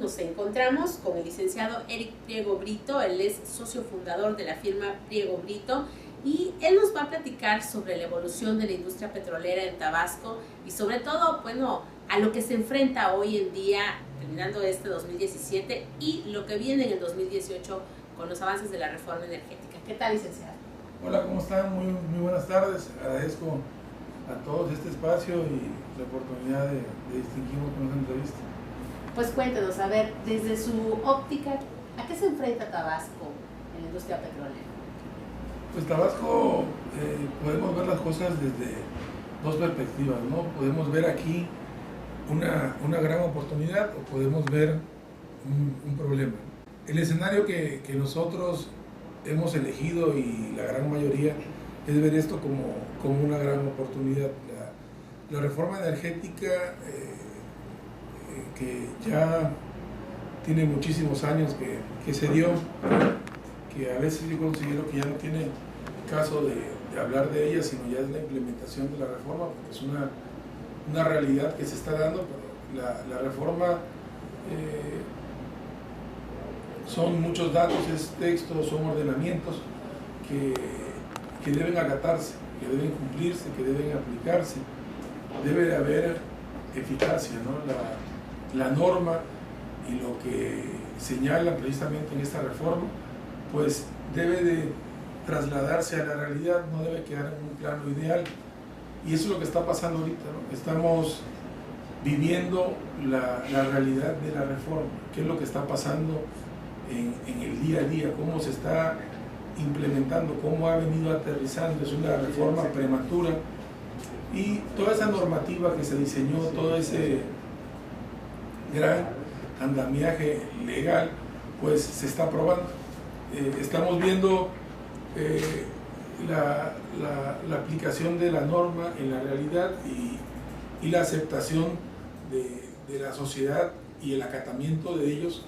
Nos encontramos con el licenciado Eric Priego Brito. Él es socio fundador de la firma Priego Brito y él nos va a platicar sobre la evolución de la industria petrolera en Tabasco y sobre todo, bueno, a lo que se enfrenta hoy en día, terminando este 2017 y lo que viene en el 2018 con los avances de la reforma energética. ¿Qué tal, licenciado? Hola, ¿cómo están? Muy buenas tardes. Agradezco a todos este espacio y la oportunidad de distinguirnos con esta entrevista. Pues cuéntenos, a ver, desde su óptica, ¿a qué se enfrenta Tabasco en la industria petrolera? Pues Tabasco, podemos ver las cosas desde dos perspectivas, ¿no? Podemos ver aquí una gran oportunidad o podemos ver un problema. El escenario que nosotros hemos elegido y la gran mayoría es ver esto como una gran oportunidad. La reforma energética que ya tiene muchísimos años que se dio, que a veces yo considero que ya no tiene caso de hablar de ella, sino ya es la implementación de la reforma, porque es una realidad que se está dando, pero la reforma son muchos datos, es texto, son ordenamientos que deben acatarse, que deben cumplirse, que deben aplicarse. Debe de haber eficacia, ¿no? La norma y lo que señala precisamente en esta reforma, pues debe de trasladarse a la realidad, no debe quedar en un plano ideal. Y eso es lo que está pasando ahorita, ¿no? Estamos viviendo la realidad de la reforma, qué es lo que está pasando en el día a día, cómo se está implementando, cómo ha venido aterrizando. Es una reforma prematura y toda esa normativa que se diseñó, todo ese gran andamiaje legal, pues se está aprobando. Estamos viendo la aplicación de la norma en la realidad y la aceptación de la sociedad y el acatamiento de ellos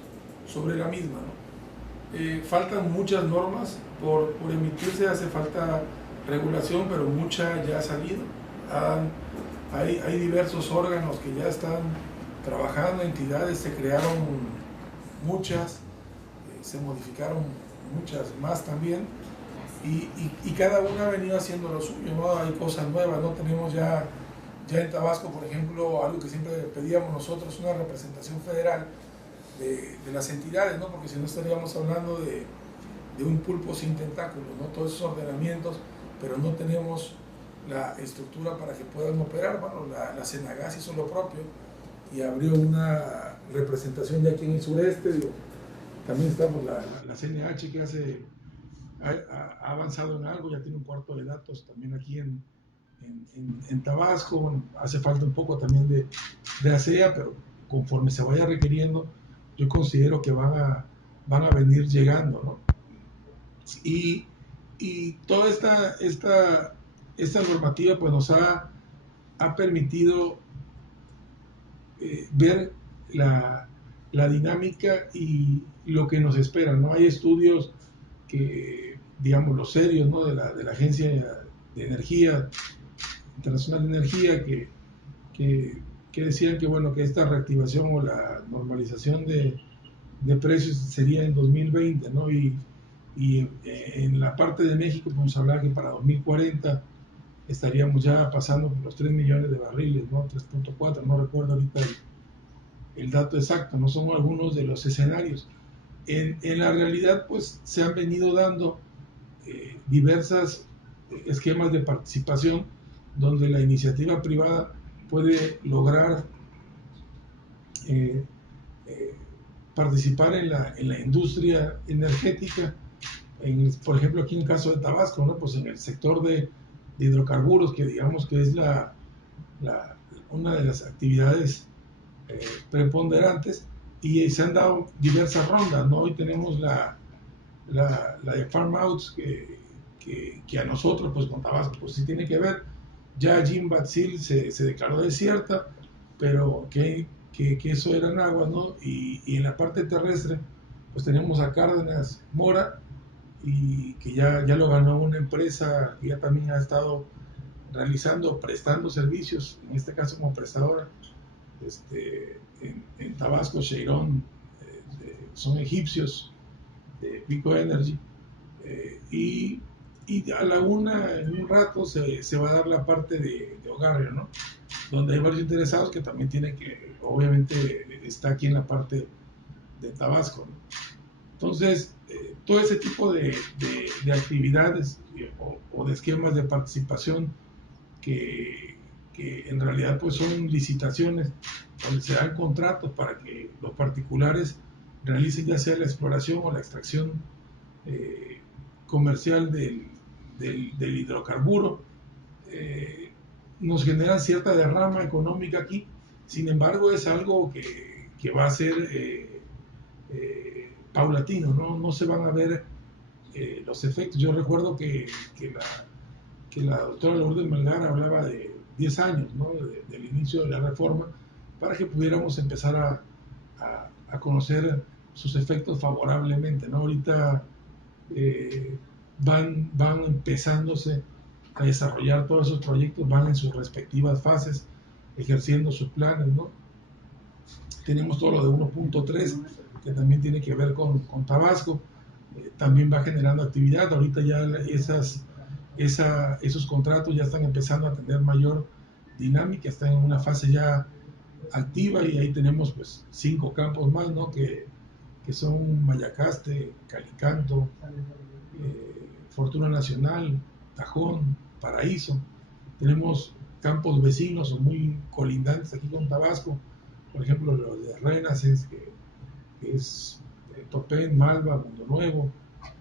sobre la misma, ¿no? Faltan muchas normas por emitirse, hace falta regulación, pero mucha ya ha salido. Hay diversos órganos que ya están trabajando, entidades, se crearon muchas, se modificaron muchas más también, y cada una ha venido haciendo lo suyo, ¿no? Hay cosas nuevas, ¿no? Tenemos ya en Tabasco, por ejemplo, algo que siempre pedíamos nosotros, una representación federal de las entidades, ¿no? Porque si no estaríamos hablando de un pulpo sin tentáculos, ¿no? Todos esos ordenamientos, pero no tenemos la estructura para que puedan operar. Bueno, la Senagas hizo lo propio y abrió una representación ya aquí en el sureste. Digo, también estamos la CNH, que ha avanzado en algo, ya tiene un cuarto de datos también aquí en Tabasco. Bueno, hace falta un poco también de ASEA, pero conforme se vaya requiriendo, yo considero que van a venir llegando, ¿no? Y toda esta normativa pues nos ha permitido ver la dinámica y lo que nos espera, ¿no? Hay estudios que, digamos, los serios, ¿no? de la Agencia de Energía, Internacional de Energía, que decían que, bueno, que esta reactivación o la normalización de precios sería en 2020, ¿no? Y en la parte de México podemos hablar que para 2040 estaríamos ya pasando por los 3 millones de barriles, ¿no? 3.4, no recuerdo ahorita el dato exacto, no son algunos de los escenarios. En la realidad, pues se han venido dando diversas esquemas de participación donde la iniciativa privada puede lograr participar en la industria energética, por ejemplo aquí en el caso de Tabasco, ¿no? Pues en el sector de hidrocarburos, que digamos que es una de las actividades preponderantes, y se han dado diversas rondas, ¿no? Hoy tenemos la de Farm Outs que a nosotros, pues con Tabasco, pues sí tiene que ver. Ya Jimbatzil se declaró desierta, pero que eso eran aguas, ¿no? Y en la parte terrestre, pues tenemos a Cárdenas Mora, y que ya lo ganó una empresa que ya también ha estado prestando servicios, en este caso como prestadora, en Tabasco, Cheiron son egipcios de Pico Energy, y a la una, en un rato, se va a dar la parte de Ogarrio, ¿no? Donde hay varios interesados que también tienen que, obviamente, está aquí en la parte de Tabasco, ¿no? Entonces, todo ese tipo de actividades o de esquemas de participación que en realidad pues son licitaciones donde se dan contratos para que los particulares realicen ya sea la exploración o la extracción comercial del hidrocarburo, nos generan cierta derrama económica aquí. Sin embargo, es algo que va a ser paulatino, no se van a ver los efectos. Yo recuerdo que la doctora Lourdes Melgar hablaba de 10 años, ¿no? Del inicio de la reforma, para que pudiéramos empezar a conocer sus efectos favorablemente, ¿no? Ahorita van empezándose a desarrollar todos esos proyectos, van en sus respectivas fases, ejerciendo sus planes, ¿no? Tenemos todo lo de 1.3, que también tiene que ver con Tabasco, también va generando actividad. Ahorita ya esos contratos ya están empezando a tener mayor dinámica, están en una fase ya activa, y ahí tenemos pues 5 campos más, ¿no? que son Mayacaste, Calicanto, Fortuna Nacional, Tajón, Paraíso. Tenemos campos vecinos o muy colindantes aquí con Tabasco, por ejemplo los de Renaissance, que es Topén, Malva, Mundo Nuevo,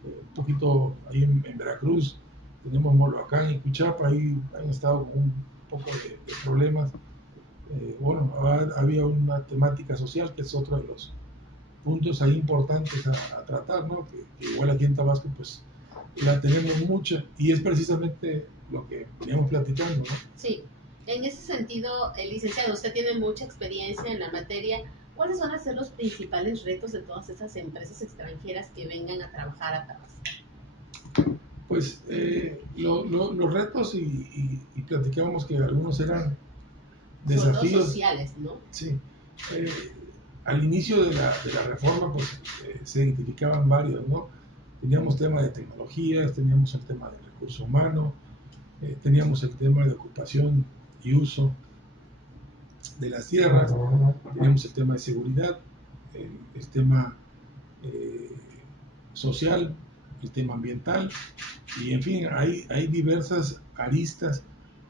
un poquito ahí en Veracruz. Tenemos Moloacán y Cuchapa, ahí han estado con un poco de problemas. Bueno, había una temática social que es otro de los puntos ahí importantes a tratar, ¿no? Que igual aquí en Tabasco pues la tenemos mucha, y es precisamente lo que veníamos platicando, ¿no? Sí, en ese sentido, licenciado, usted tiene mucha experiencia en la materia. ¿Cuáles van a ser los principales retos de todas esas empresas extranjeras que vengan a trabajar a Tabasco? Pues los retos, y platicábamos que algunos eran desafíos sociales, ¿no? Sí. Al inicio de la reforma pues se identificaban varios, ¿no? Teníamos tema de tecnologías, teníamos el tema de recurso humano, teníamos el tema de ocupación y uso de las tierras, teníamos el tema de seguridad, el tema social, el tema ambiental, y en fin, hay diversas aristas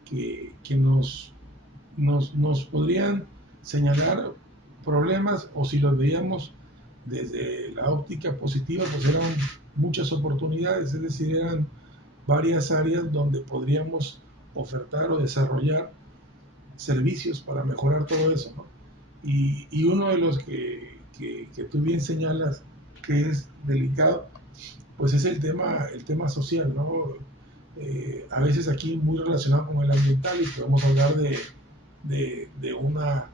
que nos podrían señalar problemas, o si los veíamos desde la óptica positiva, pues eran muchas oportunidades, es decir, eran varias áreas donde podríamos ofertar o desarrollar servicios para mejorar todo eso, ¿no? Y uno de los que tú bien señalas que es delicado, pues es el tema social, ¿no? A veces aquí muy relacionado con el ambiental, y podemos hablar de una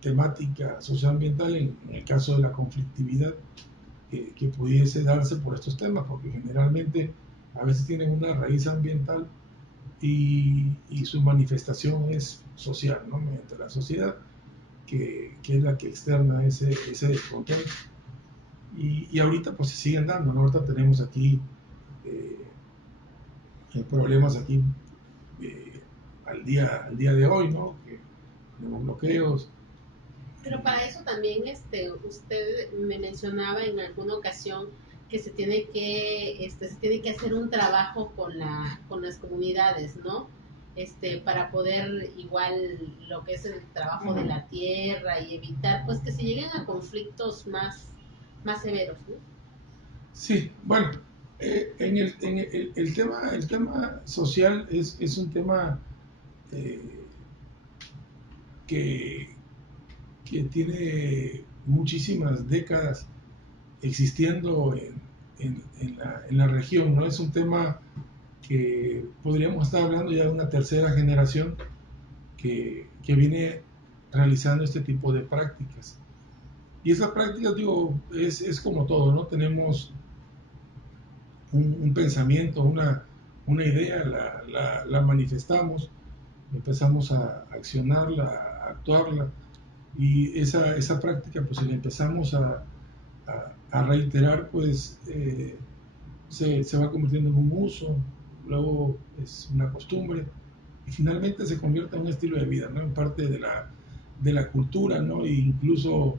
temática socioambiental en el caso de la conflictividad que pudiese darse por estos temas, porque generalmente a veces tienen una raíz ambiental y su manifestación es social, ¿no? Mediante la sociedad, que es la que externa ese descontento. Y ahorita pues se siguen dando, ¿no? Ahorita tenemos aquí problemas aquí al día de hoy, ¿no? Que tenemos bloqueos. Pero para eso también usted me mencionaba en alguna ocasión que se tiene que hacer un trabajo con las comunidades, ¿no? Para poder igual lo que es el trabajo de la tierra y evitar pues que se lleguen a conflictos más severos, ¿no? Sí, bueno, en el tema social es un tema que tiene muchísimas décadas existiendo en la región, ¿no? Es un tema que podríamos estar hablando ya de una tercera generación que viene realizando este tipo de prácticas. Y esa práctica, digo, es como todo, ¿no? Tenemos un pensamiento, una idea, la manifestamos, empezamos a accionarla, a actuarla, y esa práctica pues la empezamos a a reiterar, pues se va convirtiendo en un uso, luego es una costumbre y finalmente se convierte en un estilo de vida, ¿no? En parte de la cultura, ¿no? E incluso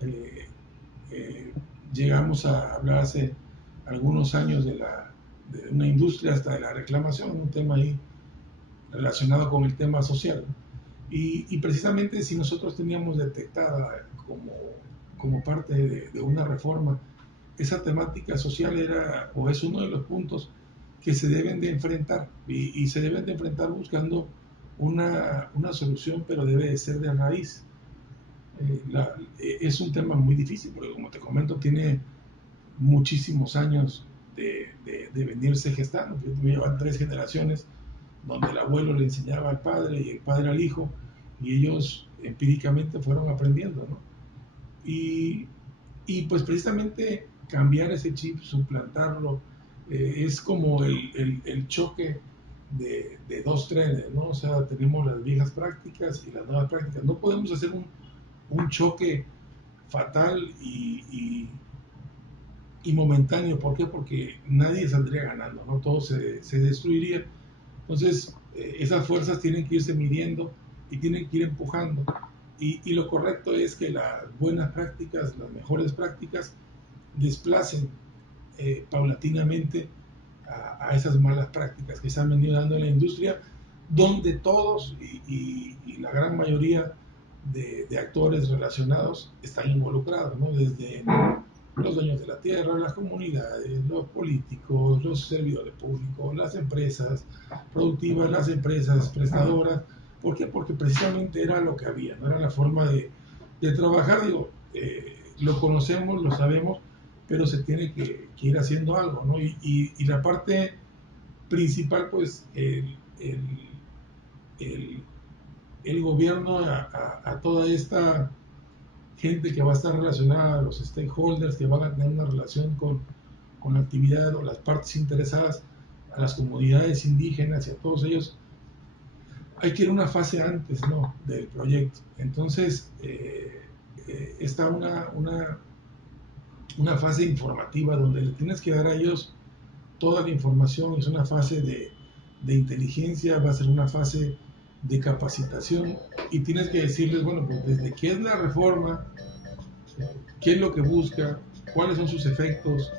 eh, eh, llegamos a hablar hace algunos años de una industria hasta de la reclamación, un tema ahí relacionado con el tema social. Y precisamente si nosotros teníamos detectada como parte de una reforma, esa temática social era o es uno de los puntos que se deben de enfrentar y se deben de enfrentar buscando una solución, pero debe de ser de raíz. Es un tema muy difícil porque, como te comento, tiene muchísimos años de venirse gestando. Me llevan 3 generaciones donde el abuelo le enseñaba al padre y el padre al hijo, y ellos empíricamente fueron aprendiendo, ¿no? Y, y pues precisamente cambiar ese chip, suplantarlo, es como el choque de dos trenes, ¿no? O sea, tenemos las viejas prácticas y las nuevas prácticas. No podemos hacer un choque fatal y momentáneo. ¿Por qué? Porque nadie saldría ganando, ¿no? Todo se destruiría. Entonces, esas fuerzas tienen que irse midiendo y tienen que ir empujando. Y lo correcto es que las buenas prácticas, las mejores prácticas, desplacen paulatinamente a esas malas prácticas que se han venido dando en la industria, donde todos y la gran mayoría de actores relacionados están involucrados, ¿no? Desde los dueños de la tierra, las comunidades, los políticos, los servidores públicos, las empresas productivas, las empresas prestadoras. ¿Por qué? Porque precisamente era lo que había, no era la forma de trabajar. Digo, lo conocemos, lo sabemos, pero se tiene que ir haciendo algo, ¿no? Y la parte principal, pues, el, el gobierno a toda esta gente que va a estar relacionada, a los stakeholders que van a tener una relación con la actividad o las partes interesadas, a las comunidades indígenas y a todos ellos, hay que ir una fase antes, ¿no?, del proyecto. Entonces, está una fase informativa donde le tienes que dar a ellos toda la información. Es una fase de inteligencia, va a ser una fase de capacitación y tienes que decirles, bueno, pues desde qué es la reforma, qué es lo que busca, cuáles son sus efectos,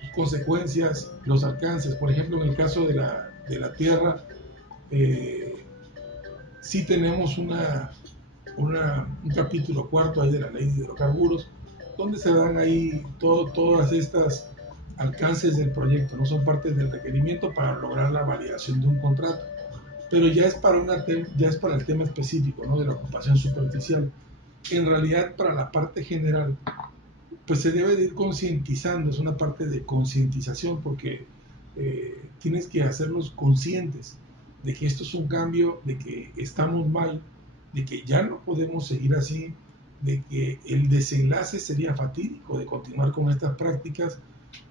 sus consecuencias, los alcances. Por ejemplo, en el caso de la tierra, sí tenemos un capítulo cuarto ahí de la ley de hidrocarburos, donde se dan ahí todas estas alcances del proyecto, no son parte del requerimiento para lograr la validación de un contrato, pero ya es para el tema específico, ¿no?, de la ocupación superficial. En realidad, para la parte general, pues se debe de ir concientizando, es una parte de concientización, porque tienes que hacerlos conscientes de que esto es un cambio, de que estamos mal, de que ya no podemos seguir así, de que el desenlace sería fatídico de continuar con estas prácticas,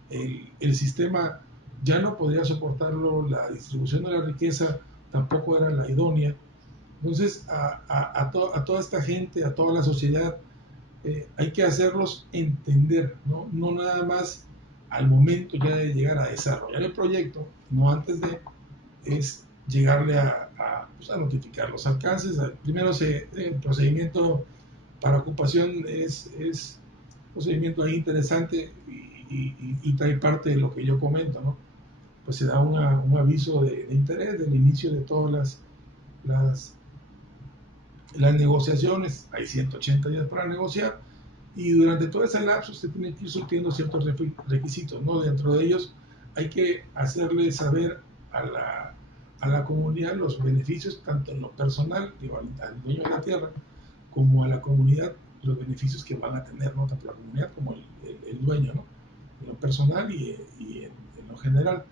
el sistema ya no podría soportarlo, la distribución de la riqueza tampoco era la idónea. Entonces, a toda esta gente, a toda la sociedad, hay que hacerlos entender, ¿no? No nada más al momento ya de llegar a desarrollar el proyecto, no antes de, es llegarle pues a notificar los alcances. Primero, el procedimiento para ocupación es un procedimiento ahí interesante y trae parte de lo que yo comento, ¿no? Pues se da un aviso de interés del inicio de todas las negociaciones. Hay 180 días para negociar y durante todo ese lapso se tiene que ir surtiendo ciertos requisitos, ¿no? Dentro de ellos hay que hacerle saber a la comunidad los beneficios, tanto en lo personal, digo, al dueño de la tierra, como a la comunidad, los beneficios que van a tener, ¿no?, tanto la comunidad como el dueño, ¿no?, en lo personal y en lo general.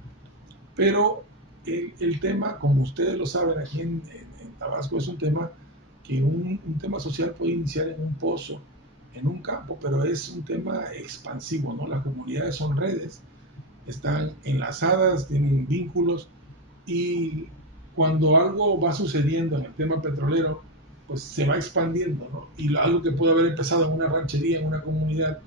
Pero el tema, como ustedes lo saben, aquí en Tabasco es un tema que un tema social puede iniciar en un pozo, en un campo, pero es un tema expansivo, ¿no? Las comunidades son redes, están enlazadas, tienen vínculos, y cuando algo va sucediendo en el tema petrolero, pues se va expandiendo, ¿no? Y algo que puede haber empezado en una ranchería, en una comunidad,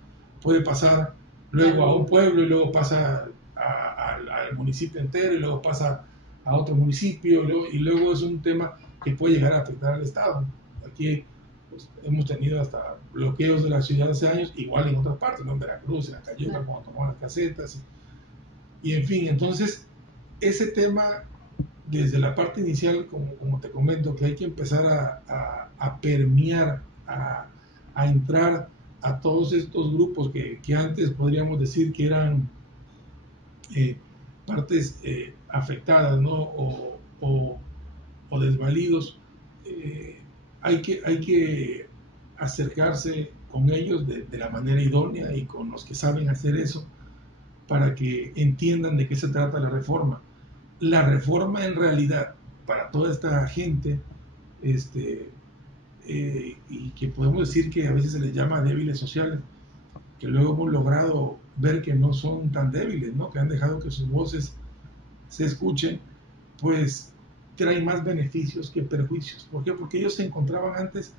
puede pasar luego a un pueblo y luego pasa al municipio entero y luego pasa a otro municipio y luego es un tema que puede llegar a afectar al Estado. Aquí pues, hemos tenido hasta bloqueos de la ciudad hace años, igual en otras partes, ¿no? En Veracruz, en Acayuca, cuando tomaban las casetas y en fin, entonces ese tema desde la parte inicial, como te comento, que hay que empezar a permear, a entrar a todos estos grupos que antes podríamos decir que eran partes afectadas, ¿no? O desvalidos, hay que acercarse con ellos de la manera idónea y con los que saben hacer eso para que entiendan de qué se trata la reforma. La reforma en realidad para toda esta gente y que podemos decir que a veces se les llama débiles sociales, que luego hemos logrado ver que no son tan débiles, ¿no? Que han dejado que sus voces se escuchen, pues trae más beneficios que perjuicios. ¿Por qué? Porque ellos se encontraban antes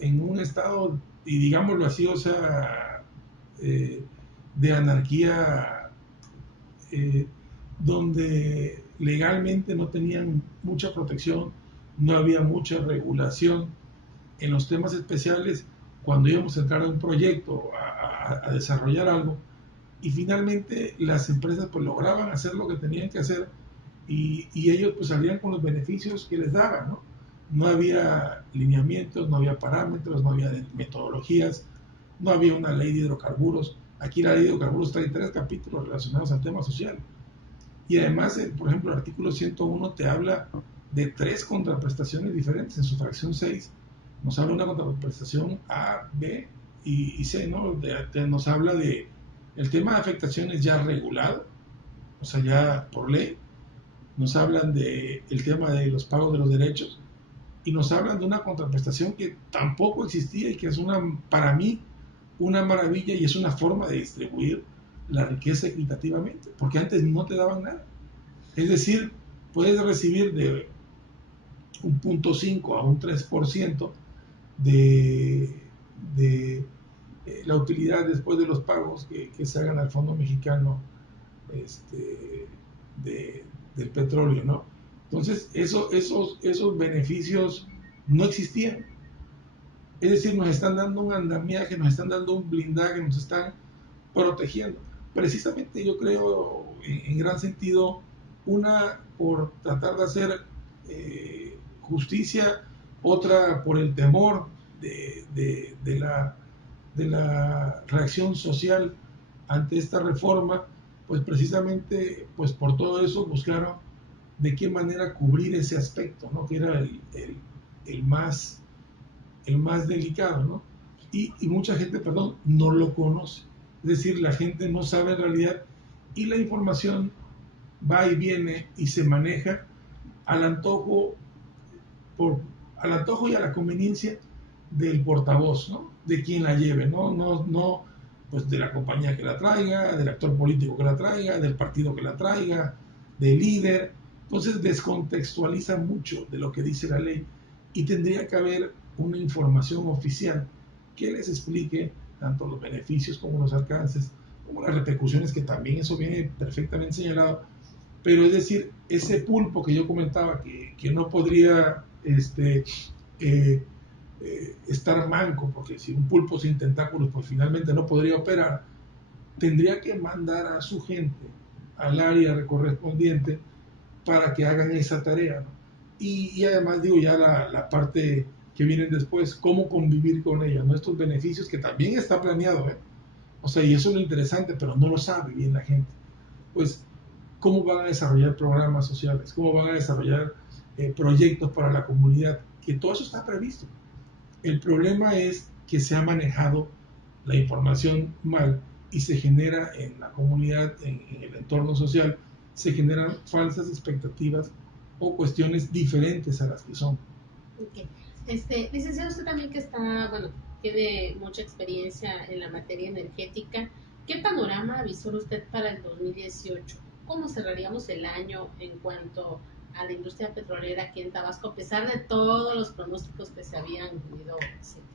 en un estado, y digámoslo así, o sea, de anarquía, donde legalmente no tenían mucha protección, no había mucha regulación. En los temas especiales, cuando íbamos a entrar a un proyecto, a desarrollar algo, y finalmente las empresas pues lograban hacer lo que tenían que hacer y ellos pues salían con los beneficios que les daban, ¿no? No había lineamientos, no había parámetros, no había metodologías, no había una ley de hidrocarburos. Aquí la ley de hidrocarburos trae 3 capítulos relacionados al tema social. Y además, por ejemplo, el artículo 101 te habla de 3 contraprestaciones diferentes. En su fracción 6 nos habla de una contraprestación A, B y C, ¿no? Nos habla de el tema de afectaciones ya regulado, o sea, ya por ley. Nos hablan de el tema de los pagos de los derechos y nos hablan de una contraprestación que tampoco existía y que es para mí una maravilla y es una forma de distribuir la riqueza equitativamente, porque antes no te daban nada. Es decir, puedes recibir de un 0.5 a un 3% de la utilidad después de los pagos que se hagan al Fondo Mexicano del petróleo, ¿no? Entonces, esos beneficios no existían. Es decir, nos están dando un andamiaje, nos están dando un blindaje, nos están protegiendo. Precisamente yo creo, en gran sentido, una por tratar de hacer justicia, otra por el temor de la reacción social ante esta reforma, pues precisamente pues por todo eso buscaron de qué manera cubrir ese aspecto, ¿no? Que era el más delicado, ¿no? Y mucha gente, perdón, no lo conoce. Es decir, la gente no sabe en realidad y la información va y viene y se maneja al antojo, al antojo y a la conveniencia del portavoz, ¿no? De quien la lleve, no pues de la compañía que la traiga, del actor político que la traiga, del partido que la traiga, del líder. Entonces descontextualiza mucho de lo que dice la ley y tendría que haber una información oficial que les explique tanto los beneficios como los alcances, como las repercusiones, que también eso viene perfectamente señalado. Pero es decir, ese pulpo que yo comentaba que no podría estar manco, porque si un pulpo sin tentáculos pues finalmente no podría operar, tendría que mandar a su gente al área correspondiente para que hagan esa tarea, ¿no? Y además digo ya la parte que viene después, cómo convivir con ella, ¿no? Estos beneficios que también está planeado, ¿eh? O sea, y eso es lo interesante, pero no lo sabe bien la gente. Pues, ¿cómo van a desarrollar programas sociales? ¿Cómo van a desarrollar proyectos para la comunidad? Que todo eso está previsto. El problema es que se ha manejado la información mal y se genera en la comunidad, en el entorno social, se generan falsas expectativas o cuestiones diferentes a las que son. Okay. Licenciado, usted también que está, bueno, tiene mucha experiencia en la materia energética, ¿qué panorama visora usted para el 2018? ¿Cómo cerraríamos el año en cuanto a la industria petrolera aquí en Tabasco, a pesar de todos los pronósticos que se habían ido haciendo?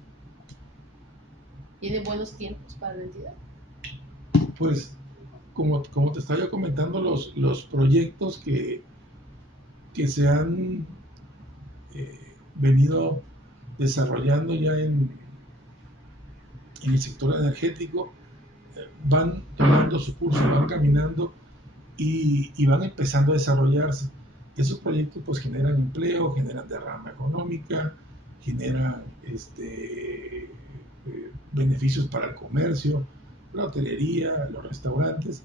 ¿Tiene buenos tiempos para la entidad? Pues, como te estaba yo comentando, los proyectos que se han venido desarrollando ya en el sector energético, van tomando su curso, van caminando y van empezando a desarrollarse. Esos proyectos pues generan empleo, generan derrama económica, generan beneficios para el comercio, la hotelería, los restaurantes.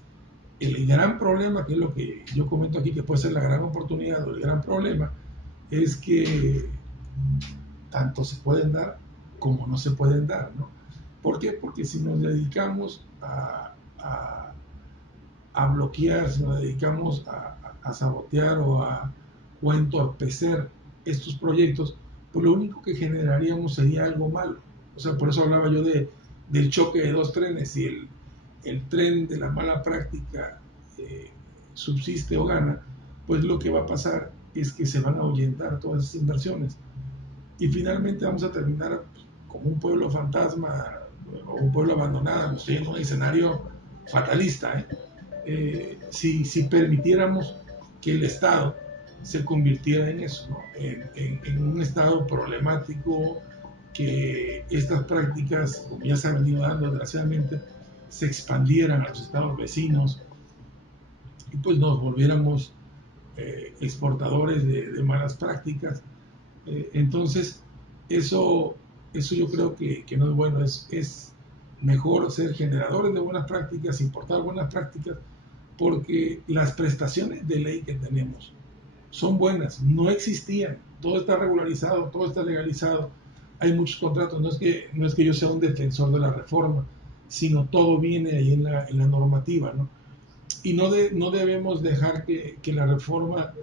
El gran problema, que es lo que yo comento aquí, que puede ser la gran oportunidad o el gran problema, es que tanto se pueden dar como no se pueden dar, ¿no? ¿Por qué? Porque si nos dedicamos a bloquear, si nos dedicamos a sabotear o a entorpecer estos proyectos, pues lo único que generaríamos sería algo malo. O sea, por eso hablaba yo del choque de dos trenes. Si el tren de la mala práctica subsiste o gana, pues lo que va a pasar es que se van a ahuyentar todas esas inversiones. Y finalmente vamos a terminar como un pueblo fantasma o un pueblo abandonado. Estoy en un escenario fatalista. Si permitiéramos que el Estado se convirtiera en eso, ¿no? en un Estado problemático, que estas prácticas, como ya se han venido dando desgraciadamente, se expandieran a los estados vecinos y pues nos volviéramos exportadores de malas prácticas. Entonces, eso yo creo que no es bueno. Es mejor ser generadores de buenas prácticas, importar buenas prácticas, porque las prestaciones de ley que tenemos son buenas, no existían, todo está regularizado, todo está legalizado, hay muchos contratos. No es que yo sea un defensor de la reforma, sino todo viene ahí en la normativa, ¿no? Y no debemos dejar que la reforma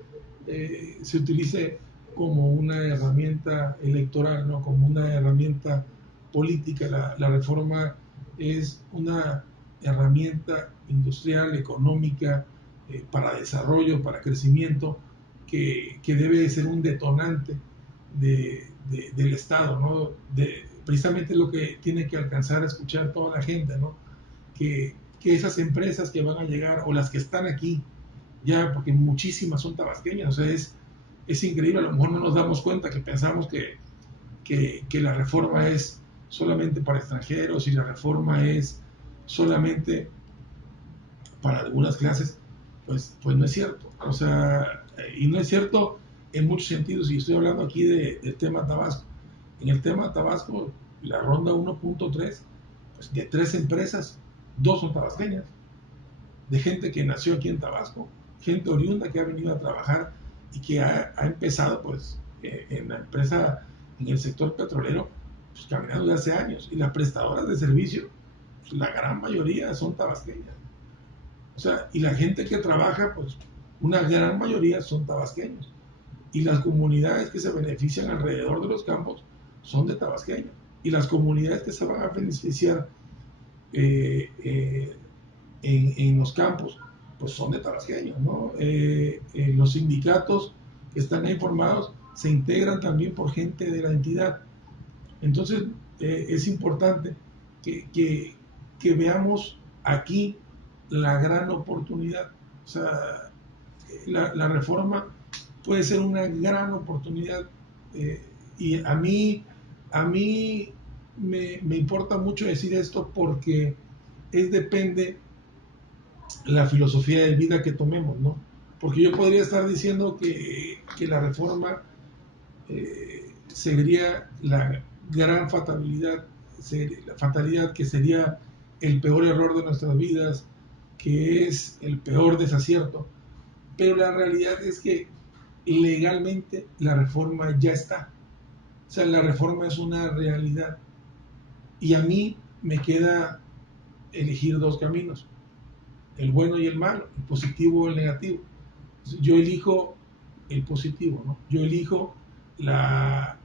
se utilice como una herramienta electoral, ¿no? Como una herramienta política. La reforma es una herramienta industrial, económica, para desarrollo, para crecimiento, que debe de ser un detonante del Estado, ¿no? Precisamente lo que tiene que alcanzar a escuchar toda la gente, ¿no? Que esas empresas que van a llegar, o las que están aquí, ya, porque muchísimas son tabasqueñas, o sea, es increíble. A lo mejor no nos damos cuenta, que pensamos que la reforma es solamente para extranjeros y la reforma es solamente para algunas clases. Pues no es cierto. O sea, y no es cierto en muchos sentidos. Y estoy hablando aquí del tema Tabasco. En el tema Tabasco, la ronda 1.3, pues de 3 empresas, 2 son tabasqueñas, de gente que nació aquí en Tabasco, gente oriunda que ha venido a trabajar y que ha empezado pues en la empresa, en el sector petrolero, pues caminando de hace años. Y las prestadoras de servicio, pues, la gran mayoría son tabasqueñas. O sea, y la gente que trabaja, pues una gran mayoría son tabasqueños. Y las comunidades que se benefician alrededor de los campos son de tabasqueños. Y las comunidades que se van a beneficiar en los campos, pues son de tabasqueños, ¿no? Los sindicatos que están ahí formados se integran también por gente de la entidad. Entonces, es importante que veamos aquí la gran oportunidad. O sea, la reforma puede ser una gran oportunidad, y a mí me importa mucho decir esto, porque depende la filosofía de vida que tomemos, ¿no? Porque yo podría estar diciendo que la reforma sería la gran fatalidad, la fatalidad, que sería el peor error de nuestras vidas, que es el peor desacierto. Pero la realidad es que legalmente la reforma ya está. O sea, la reforma es una realidad. Y a mí me queda elegir 2 caminos: el bueno y el malo, el positivo o el negativo. Yo elijo el positivo, ¿no? Yo elijo la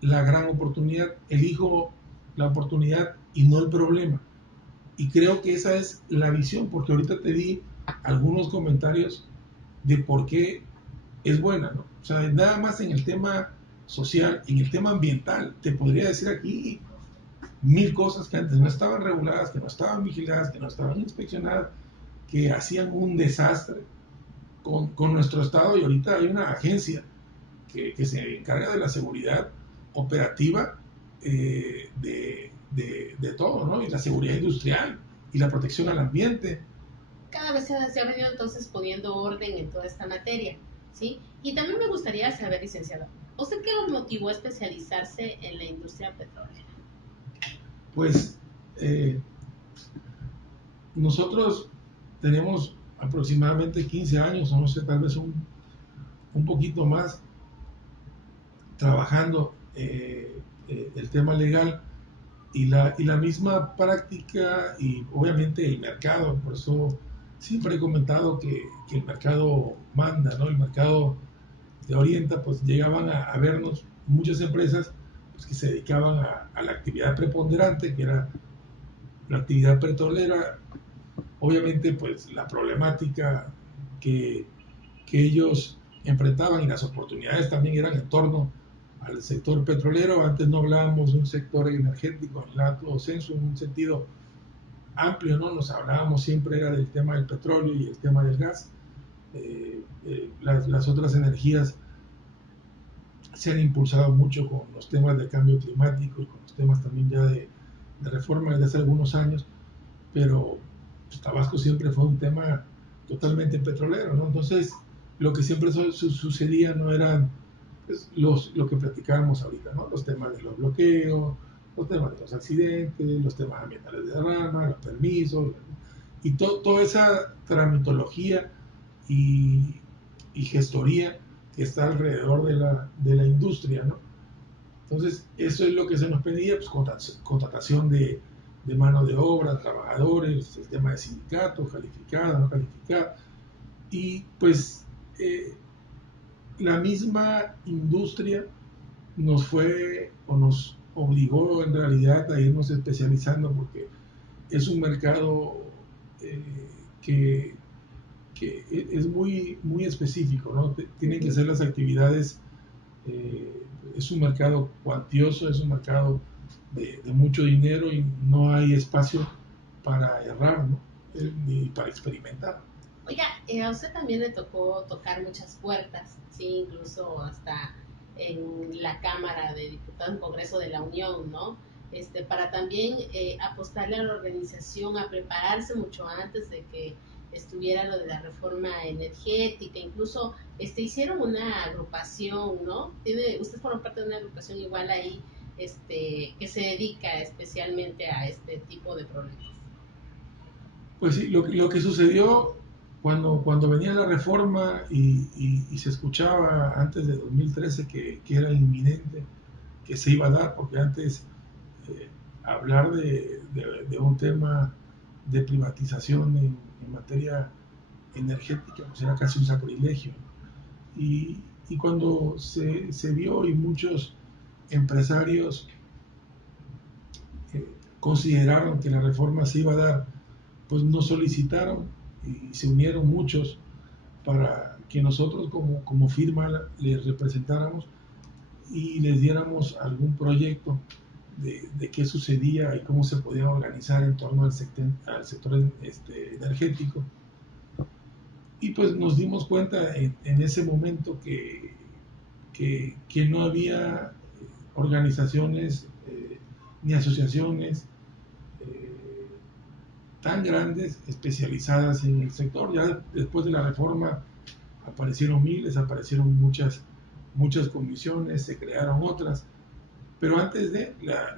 gran oportunidad, elijo la oportunidad y no el problema. Y creo que esa es la visión, porque ahorita te di algunos comentarios de por qué es buena, ¿no? O sea, nada más en el tema social, en el tema ambiental, te podría decir aquí mil cosas que antes no estaban reguladas, que no estaban vigiladas, que no estaban inspeccionadas, que hacían un desastre con nuestro Estado, y ahorita hay una agencia que se encarga de la seguridad operativa de todo, ¿no? Y la seguridad industrial y la protección al ambiente. Cada vez se ha venido entonces poniendo orden en toda esta materia, ¿sí? Y también me gustaría saber, licenciado, ¿usted qué lo motivó a especializarse en la industria petrolera? Pues nosotros tenemos aproximadamente 15 años, o no sé, tal vez un poquito más, trabajando el tema legal y la misma práctica y obviamente el mercado. Por eso siempre he comentado que el mercado manda, ¿no? El mercado te orienta. Pues llegaban a vernos muchas empresas pues, que se dedicaban a la actividad preponderante, que era la actividad petrolera. Obviamente pues la problemática que ellos enfrentaban y las oportunidades también eran en torno al sector petrolero. Antes no hablábamos de un sector energético en lato sensu, en un sentido amplio, ¿no? Nos hablábamos siempre era del tema del petróleo y el tema del gas. Las otras energías se han impulsado mucho con los temas de cambio climático y con los temas también ya de reforma desde hace algunos años, pero pues, Tabasco siempre fue un tema totalmente petrolero, ¿no? Entonces, lo que siempre sucedía no eran pues, lo que platicábamos ahorita, ¿no? Los temas de los bloqueos, los temas de los accidentes, los temas ambientales de derrama, los permisos, y toda esa tramitología y gestoría que está alrededor de la industria, ¿no? Entonces, eso es lo que se nos pedía, pues contratación de mano de obra, trabajadores, el tema de sindicatos, calificada, no calificada, y pues la misma industria nos fue o nos obligó en realidad a irnos especializando porque es un mercado eh, que, que es muy específico, ¿no? Tienen que ser las actividades, es un mercado cuantioso, es un mercado de mucho dinero y no hay espacio para errar, ¿no? Ni para experimentar. Oiga, a usted también le tocó tocar muchas puertas, sí, incluso hasta en la Cámara de Diputados, en Congreso de la Unión, ¿no? Para también apostarle a la organización a prepararse mucho antes de que estuviera lo de la reforma energética, incluso hicieron una agrupación, ¿no? Usted forma parte de una agrupación igual ahí, que se dedica especialmente a este tipo de problemas. Pues sí, lo que sucedió cuando venía la reforma y se escuchaba antes de 2013 que era inminente, que se iba a dar, porque antes hablar de un tema de privatización en materia energética pues era casi un sacrilegio. Y cuando se vio y muchos empresarios consideraron que la reforma se iba a dar, pues nos solicitaron y se unieron muchos para que nosotros como firma les representáramos y les diéramos algún proyecto de qué sucedía y cómo se podía organizar en torno al sector energético. Y pues nos dimos cuenta en ese momento que no había organizaciones ni asociaciones tan grandes especializadas en el sector. Ya después de la reforma aparecieron miles, aparecieron muchas comisiones, se crearon otras, pero antes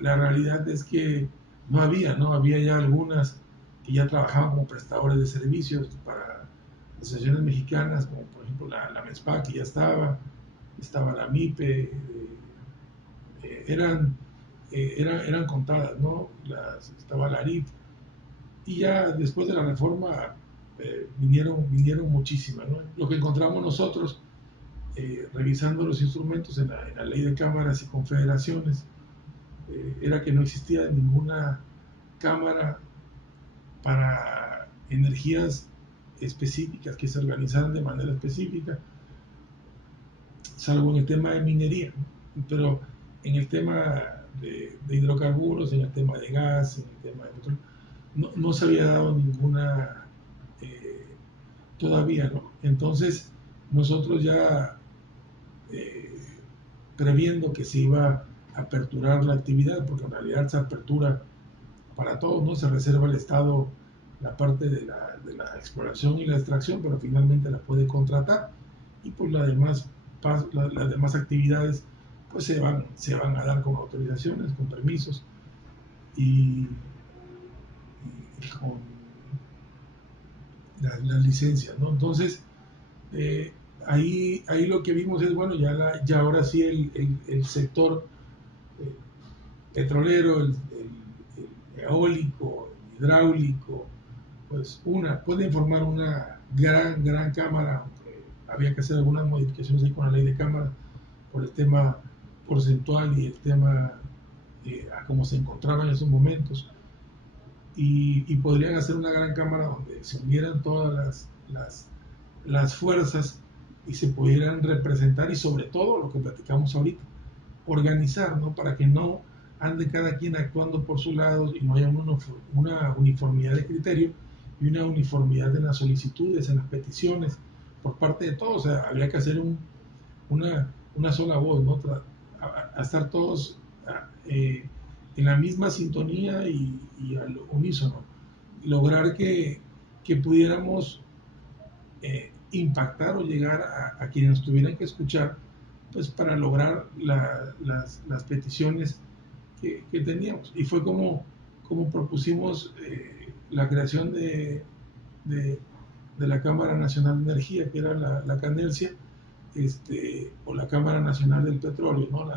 la realidad es que no había ya algunas que ya trabajaban como prestadores de servicios para asociaciones mexicanas, como por ejemplo la MESPA, que ya estaba la MIPE, eran contadas, ¿no? Estaba la ARIF, y ya después de la reforma vinieron muchísimas, ¿no? Lo que encontramos nosotros, revisando los instrumentos en la ley de cámaras y confederaciones, era que no existía ninguna cámara para energías específicas que se organizaran de manera específica, salvo en el tema de minería, ¿no? Pero en el tema de hidrocarburos, en el tema de gas, en el tema de petróleo. No se había dado ninguna todavía, ¿no? Entonces, nosotros ya previendo que se iba a aperturar la actividad, porque en realidad se apertura para todos, ¿no? Se reserva al Estado la parte de la exploración y la extracción, pero finalmente la puede contratar, y pues las demás actividades pues se van a dar con autorizaciones, con permisos y con las licencias, ¿no? Entonces, ahí lo que vimos es, bueno, ya ahora sí el sector petrolero, el eólico, el hidráulico, pues pueden formar una gran cámara, aunque había que hacer algunas modificaciones ahí con la ley de cámara por el tema porcentual y el tema a cómo se encontraban en esos momentos, y podrían hacer una gran cámara donde se unieran todas las fuerzas y se pudieran representar, y sobre todo lo que platicamos ahorita, organizar, ¿no? Para que no ande cada quien actuando por su lado y no haya una uniformidad de criterio y una uniformidad en las solicitudes, en las peticiones por parte de todos. O sea, habría que hacer una sola voz, ¿no? A estar todos en la misma sintonía y al unísono. Lograr que pudiéramos impactar o llegar a quienes nos tuvieran que escuchar, pues para lograr las peticiones que teníamos. Y fue como propusimos la creación de la Cámara Nacional de Energía, que era la CANERCIA, o la Cámara Nacional del Petróleo, ¿no?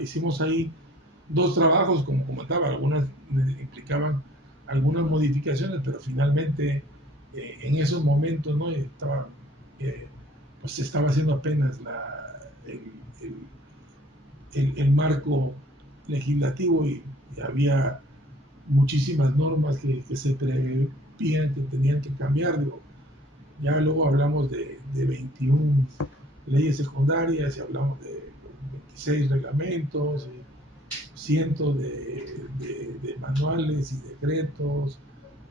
Hicimos ahí dos trabajos, como comentaba, algunas implicaban algunas modificaciones, pero finalmente en esos momentos, ¿no? Pues se estaba haciendo apenas el marco legislativo, y había muchísimas normas que se prevían que tenían que cambiar. Digo, ya luego hablamos de 21 leyes secundarias y hablamos de 26 reglamentos, cientos de manuales y decretos,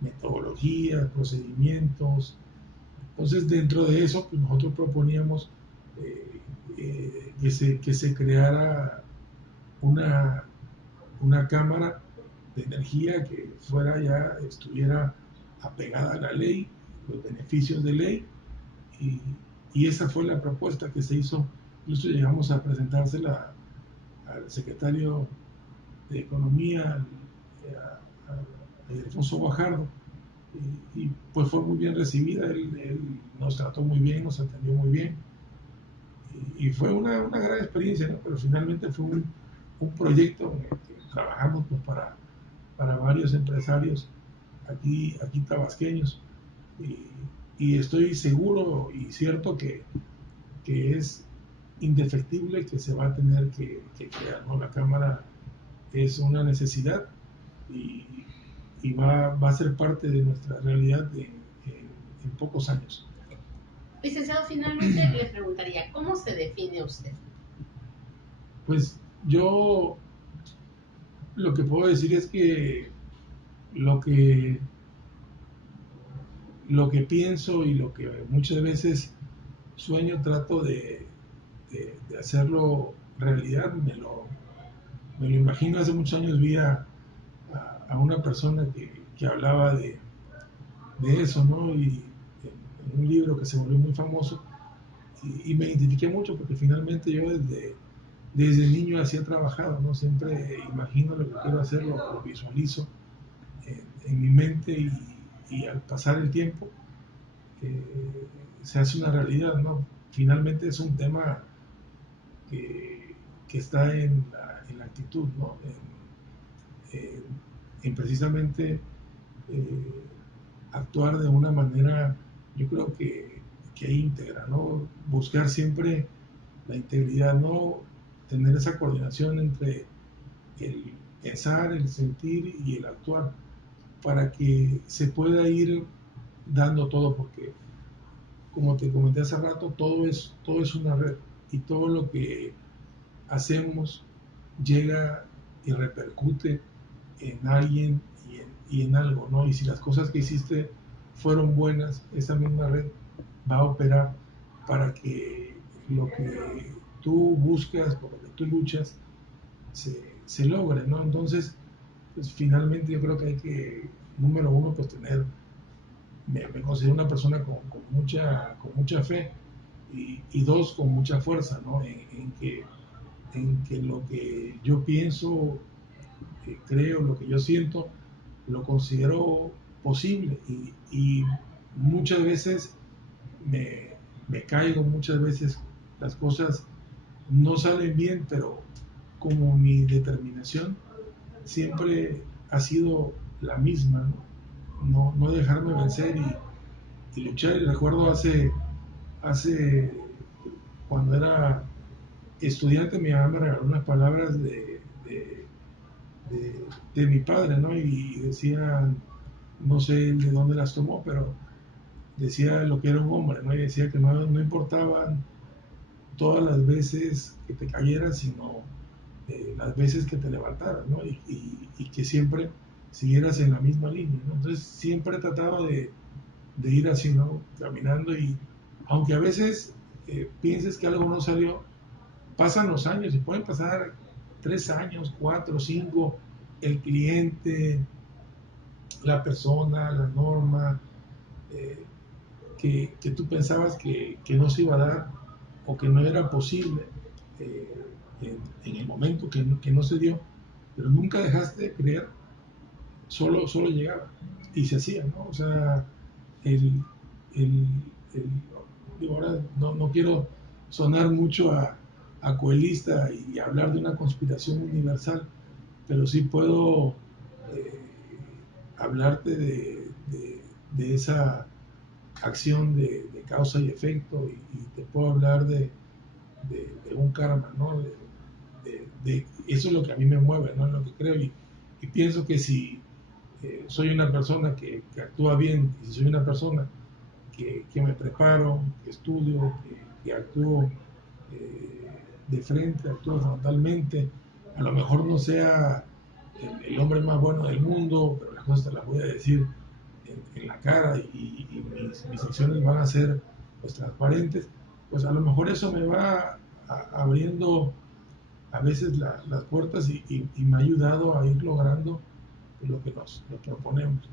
metodologías, procedimientos. Entonces, dentro de eso, pues nosotros proponíamos que se creara una cámara de energía que estuviera apegada a la ley, los beneficios de ley, y esa fue la propuesta que se hizo. Incluso llegamos a presentársela al secretario de Economía, a Alfonso Guajardo, y pues fue muy bien recibida. Él nos trató muy bien, nos atendió muy bien, y fue una gran experiencia, ¿no? Pero finalmente fue un proyecto en el que trabajamos pues, para varios empresarios aquí tabasqueños, y estoy seguro y cierto que es indefectible que se va a tener que crear, ¿no? La Cámara es una necesidad, y va a ser parte de nuestra realidad en pocos años. Licenciado, finalmente le preguntaría, ¿cómo se define usted? Pues yo lo que puedo decir es que lo que pienso y lo que muchas veces sueño, trato de hacerlo realidad. Me lo imagino. Hace muchos años vi a una persona que hablaba de eso, ¿no? Y en un libro que se volvió muy famoso, y me identifiqué mucho porque finalmente yo desde niño así he trabajado, ¿no? Siempre imagino lo que quiero hacer, lo visualizo en mi mente, y al pasar el tiempo se hace una realidad, ¿no? Finalmente es un tema que está en la actitud, ¿no? En precisamente actuar de una manera, yo creo que íntegra, ¿no? Buscar siempre la integridad, ¿no? Tener esa coordinación entre el pensar, el sentir y el actuar, para que se pueda ir dando todo, porque como te comenté hace rato, todo es una red, y todo lo que hacemos llega y repercute en alguien y en algo, ¿no? Y si las cosas que hiciste fueron buenas, esa misma red va a operar para que lo que tú buscas, por lo que tú luchas, se logre, ¿no? Entonces, pues finalmente yo creo que hay que, número uno, pues tener, me considero una persona con mucha fe y dos, con mucha fuerza, ¿no? En que lo que yo pienso, creo, lo que yo siento, lo considero posible y muchas veces me, me caigo, muchas veces las cosas no salen bien, pero como mi determinación siempre ha sido la misma, no dejarme vencer y luchar. Y recuerdo hace, cuando era estudiante, mi mamá me regaló unas palabras de, de mi padre, ¿no? Y decía, no sé de dónde las tomó, pero decía lo que era un hombre, ¿no? Y decía que no importaban todas las veces que te cayeras, sino las veces que te levantaras, ¿no? Y que siempre siguieras en la misma línea, ¿no? Entonces siempre he tratado de ir así, ¿no? Caminando y aunque a veces pienses que algo no salió, pasan los años y pueden pasar 3 años, 4, 5, el cliente, la persona, la norma, eh, que tú pensabas que no se iba a dar o que no era posible eh, en el momento que no se dio, pero nunca dejaste de creer, solo llegaba y se hacía, ¿no? O sea, el, el, el digo, ahora no quiero sonar mucho a coelista y hablar de una conspiración universal, pero sí puedo eh, hablarte de esa acción de causa y efecto y te puedo hablar de un karma, ¿no? Eso es lo que a mí me mueve, ¿no? En lo que creo y pienso que si soy una persona que actúa bien y si soy una persona que me preparo, que estudio, que actúo de frente, actúo frontalmente, a lo mejor no sea el hombre más bueno del mundo, pero las cosas te las voy a decir en la cara y mis acciones van a ser pues, transparentes, pues a lo mejor eso me va abriendo a veces las puertas y me ha ayudado a ir logrando lo que nos proponemos.